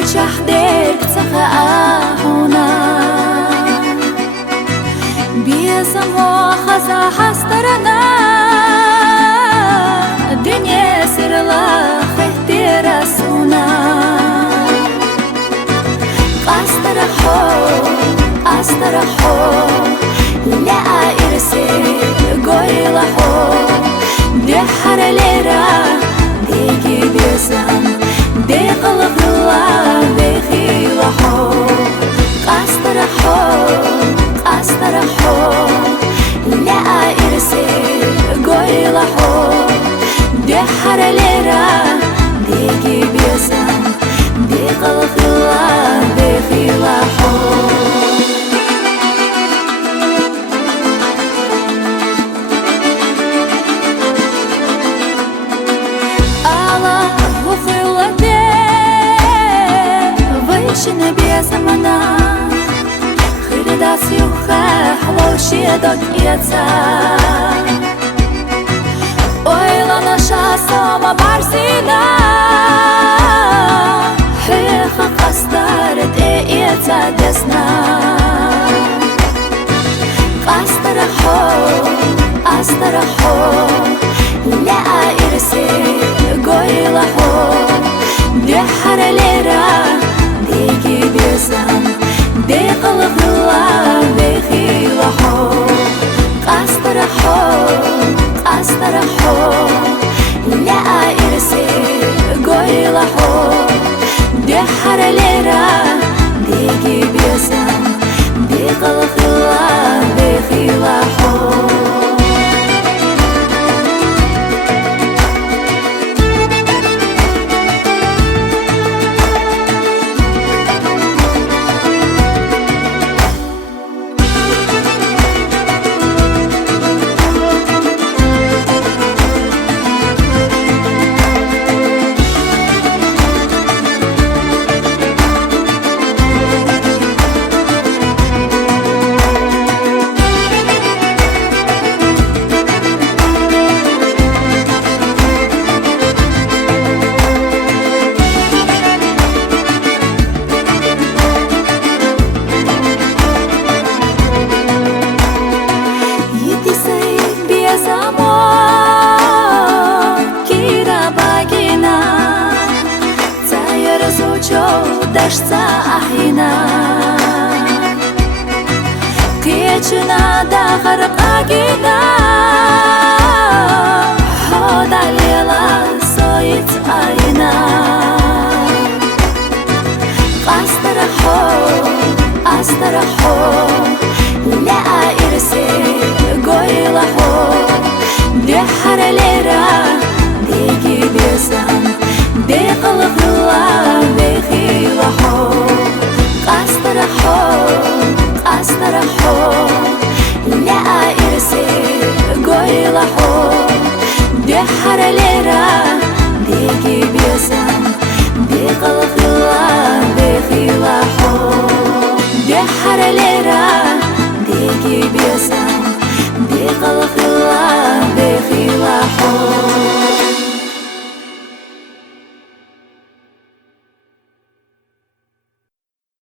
بچحدك تخاهونا بيزم وخزا حسترنا الدنيا سر الله احترسونا أسترحو لا إرسي قويلحو دي حرليرا ديكي بيزم دي قلق الله بخيلحو أسترحو لا إرسي قويلحو دي حرليرا ديكي بيزم دي قلق الله بخيلحو Shine biazamana Khiridas yuha Hloshi dot iatsa Oylana shasama barsina Hecha qastaret iatsa desna Astaraho La irsi goylaho Diharalera ديكي بيزم دي قلق الله بخيلحو أسترحو لا إرسي قويلحو دي حرليرا ديكي بيزم دي قلق الله بخيلحو Дашца ахина Кечина да харqagina Hodalila soit ayna Astaraho La irsi goylaho Di haralera Digi bizam Di qalqillah بخيلحو أسترحو لا إرسي قويلحو دي حرليرا ديكي بيزم دي قلق الله بخيلحو